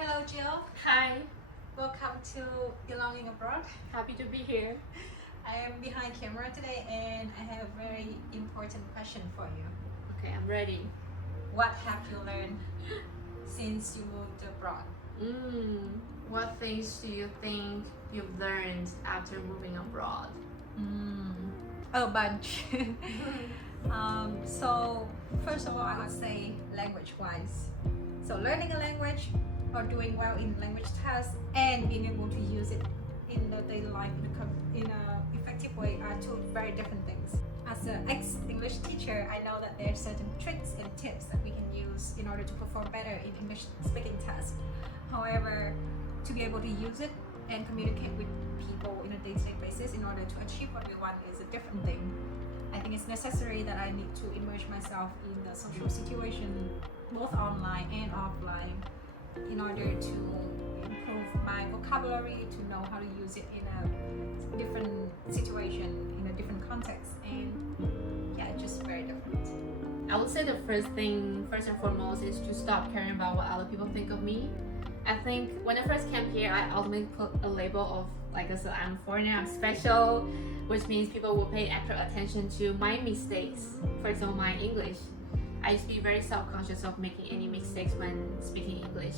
Hello, Jill. Hi, Welcome to Belonging Abroad. happy to be here. I am behind camera today and I have a very important question for you. Okay, I'm ready. What have you learned since you moved abroad? What things do you think you've learned after moving abroad? A bunch. So, first of all, I would say language-wise. So, learning a language or doing well in language tests and being able to use it in the daily life in a effective way are two very different things. As an ex-English teacher, I know that there are certain tricks and tips that we can use in order to perform better in English speaking tests. However, to be able to use it and communicate with people in a day-to-day basis in order to achieve what we want is a different thing. I think it's necessary that I need to immerse myself in the social situation, both online and offline, in order to improve my vocabulary, to know how to use it in a different situation, in a different context, and yeah, just very different. I would say the first and foremost, is to stop caring about what other people think of me. I think when I first came here, I ultimately put a label of like as I'm a foreigner, I'm special, which means people will pay extra attention to my mistakes. For example, my English. I used to be very self-conscious of making any mistakes when speaking English.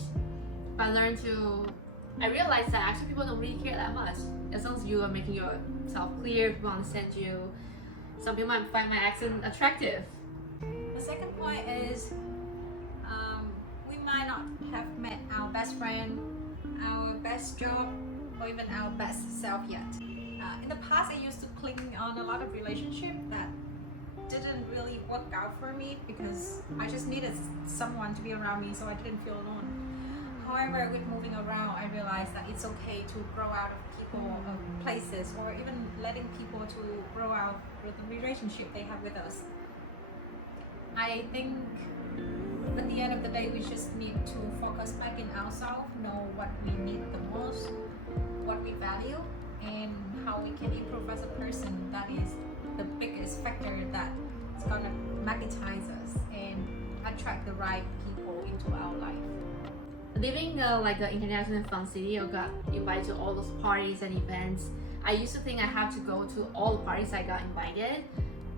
But I realized that actually people don't really care that much. As long as you are making yourself clear, people understand you. Some people might find my accent attractive. The second point is we might not have met our best friend, our best job, or even our best self yet. In the past, I used to cling on a lot of relationships that didn't really work out for me because I just needed someone to be around me so I didn't feel alone. However, with moving around, I realized that it's okay to grow out of people, of places, or even letting people to grow out with the relationship they have with us. I think at the end of the day, we just need to focus back in ourselves, know what we need the most, what we value, and how we can improve as a person. That is the biggest factor that is gonna magnetize us and attract the right people into our life. Living like an international fun city, I got invited to all those parties and events. I used to think I have to go to all the parties I got invited,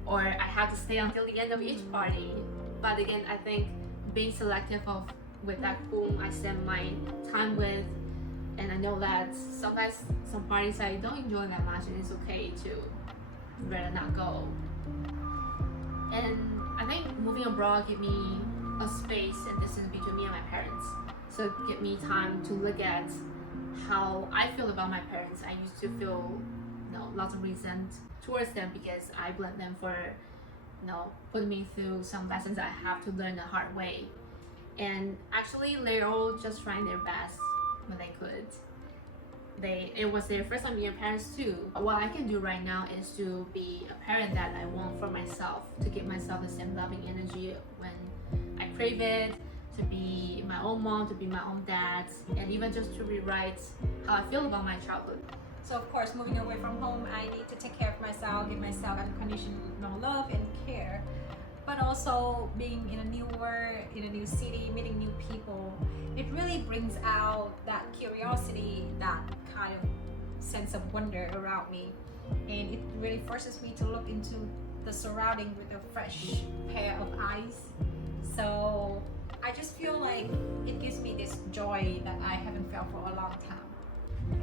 or I have to stay until the end of each party. But again, I think being selective of with that whom I spend my time with, and I know that sometimes some parties I don't enjoy that much, and it's okay to rather not go. And I think moving abroad gave me a space and distance between me and my parents. So it gave me time to look at how I feel about my parents. I used to feel, lots of resent towards them because I blame them for, putting me through some lessons I have to learn the hard way. And actually, they're all just trying their best when they could. It was their first time being parents too. What I can do right now is to be a parent that I want for myself, to give myself the same loving energy when I crave it, to be my own mom, to be my own dad, and even just to rewrite how I feel about my childhood. So of course, moving away from home, I need to take care of myself, give myself unconditional love and care. But also being in a new world, in a new city, meeting new people, it really brings out that curiosity, that kind of sense of wonder around me. And it really forces me to look into the surrounding with a fresh pair of eyes. So I just feel like it gives me this joy that I haven't felt for a long time.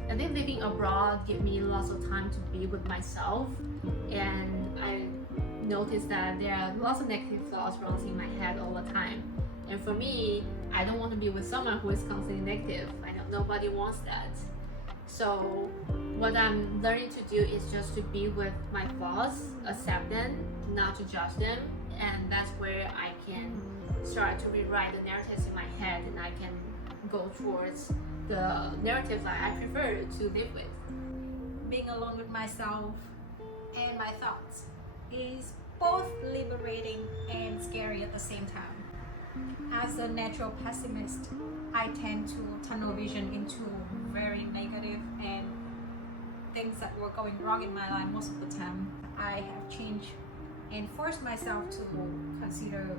I think living abroad gave me lots of time to be with myself, and I noticed that there are lots of negative thoughts running in my head all the time. And for me, I don't want to be with someone who is constantly negative. I know nobody wants that. So what I'm learning to do is just to be with my thoughts, accept them, not to judge them, and that's where I can start to rewrite the narratives in my head, and I can go towards the narratives that I prefer to live with. Being alone with myself and my thoughts is both liberating and scary at the same time. As a natural pessimist, I tend to tunnel vision into very negative and things that were going wrong in my life most of the time. I have changed and forced myself to consider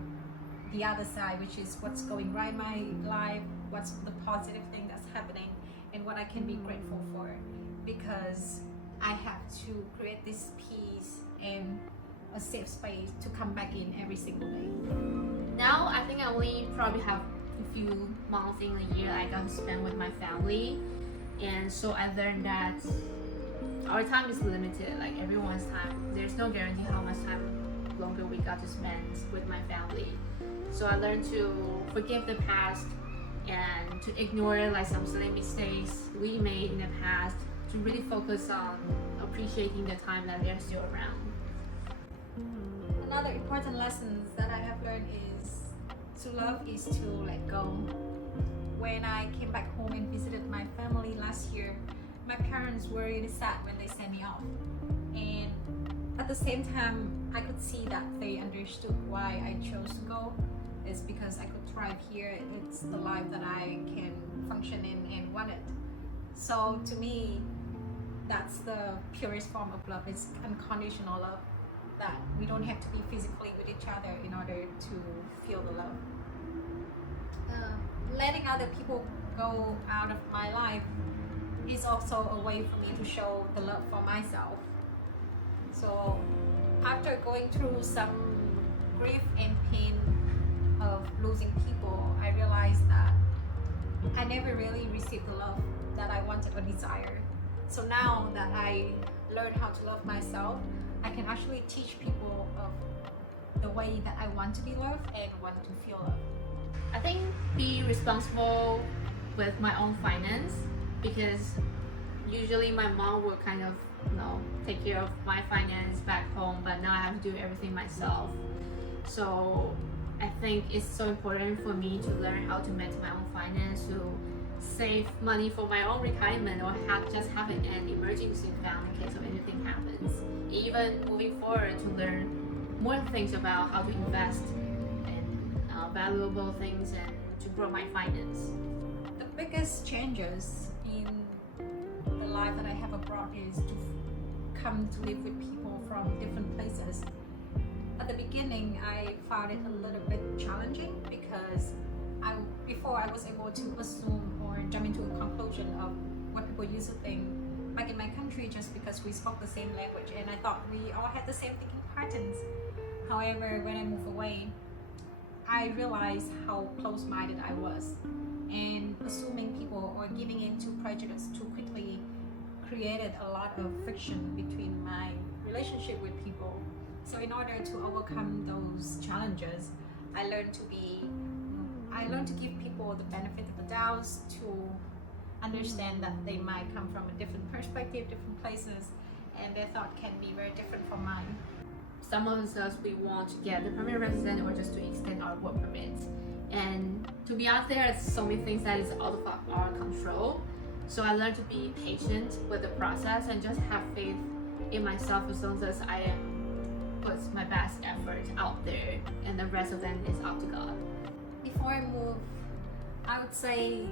the other side, which is what's going right in my life, what what's the positive thing that's happening and what I can be grateful for, because I have to create this peace and a safe space to come back in every single day. Now I think I only probably have a few months in a year I got to spend with my family, and so I learned that our time is limited, like everyone's time. There's no guarantee how much time longer we got to spend with my family. So I learned to forgive the past and to ignore like some silly mistakes we made in the past, to really focus on appreciating the time that they're still around. Another important lesson that I have learned is to love is to let go. When I came back home and visited my family last year, my parents were really sad when they sent me off. And at the same time, I could see that they understood why I chose to go. It's because I could thrive here. It's the life that I can function in and want it. So to me, that's the purest form of love. It's unconditional love, that we don't have to be physically with each other in order to feel the love. Letting other people go out of my life is also a way for me to show the love for myself. So after going through some grief and pain of losing people, I realized that I never really received the love that I wanted or desired. So now that I learned how to love myself, I can actually teach people of the way that I want to be loved and want to feel loved. I think be responsible with my own finance, because usually my mom will kind of, take care of my finance back home, but now I have to do everything myself. So I think it's so important for me to learn how to manage my own finance, to save money for my own retirement, or just have an emergency fund in case of anything happens. Even moving forward, to learn more things about how to invest in valuable things and to grow my finance. The biggest changes in the life that I have abroad is to come to live with people from different places. At the beginning, I found it a little bit challenging because before I was able to assume or jump into a conclusion of what people used to think back in my country just because we spoke the same language, and I thought we all had the same thinking patterns. However, when I moved away, I realized how close-minded I was, and assuming people or giving in to prejudice too quickly created a lot of friction between my relationship with people. So in order to overcome those challenges, I learned to give people the benefit of the doubt, to understand that they might come from a different perspective, different places, and their thought can be very different from mine. Some of us, we want to get the permanent resident or just to extend our work permit. And to be honest, there are so many things that is out of our control. So I learned to be patient with the process and just have faith in myself, as long as I put my best effort out there, and the rest of them is up to God. Before I moved, I would say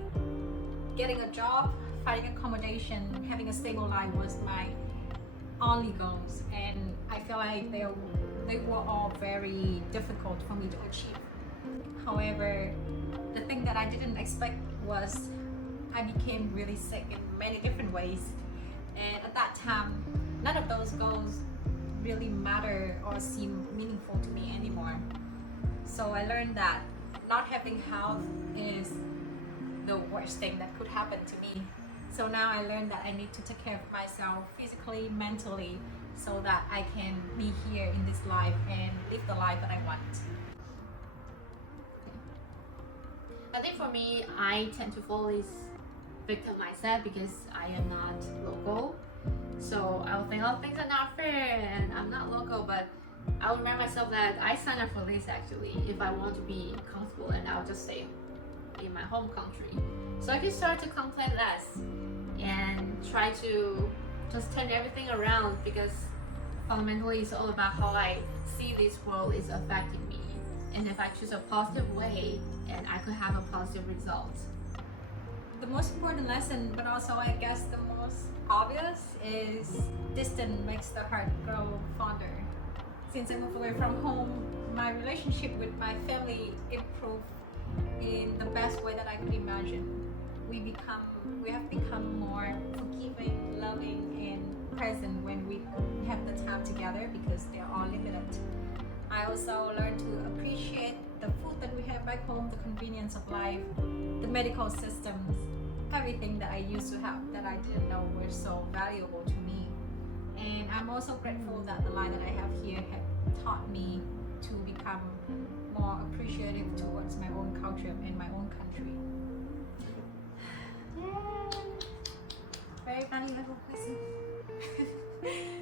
getting a job, finding accommodation, having a stable life was my only goals, and I feel like they were all very difficult for me to achieve. However, the thing that I didn't expect was I became really sick in many different ways, and at that time, none of those goals really matter or seem meaningful to me anymore. So I learned that not having health is the worst thing that could happen to me. So now I learned that I need to take care of myself physically, mentally, so that I can be here in this life and live the life that I want. I think for me, I tend to follow this victim mindset because I am not local. So I will think, oh, things are not fair and I'm not local, but I'll remind myself that I signed up for this actually if I want to be comfortable, and I'll just stay in my home country. So I can start to complain less and try to just turn everything around, because fundamentally it's all about how I see this world is affecting me. And if I choose a positive way, and I could have a positive result. The most important lesson, but also I guess the most obvious, is distance makes the heart grow fonder. Since I moved away from home, my relationship with my family improved in the best way that I could imagine. We have become more forgiving, loving, and present when we have the time together because they are all limited. I also learned to appreciate the food that we have back home, the convenience of life, the medical systems, everything that I used to have that I didn't know were so valuable to me. And I'm also grateful that the life that I have here have taught me to become more appreciative towards my own culture and my own country. Very valuable lesson.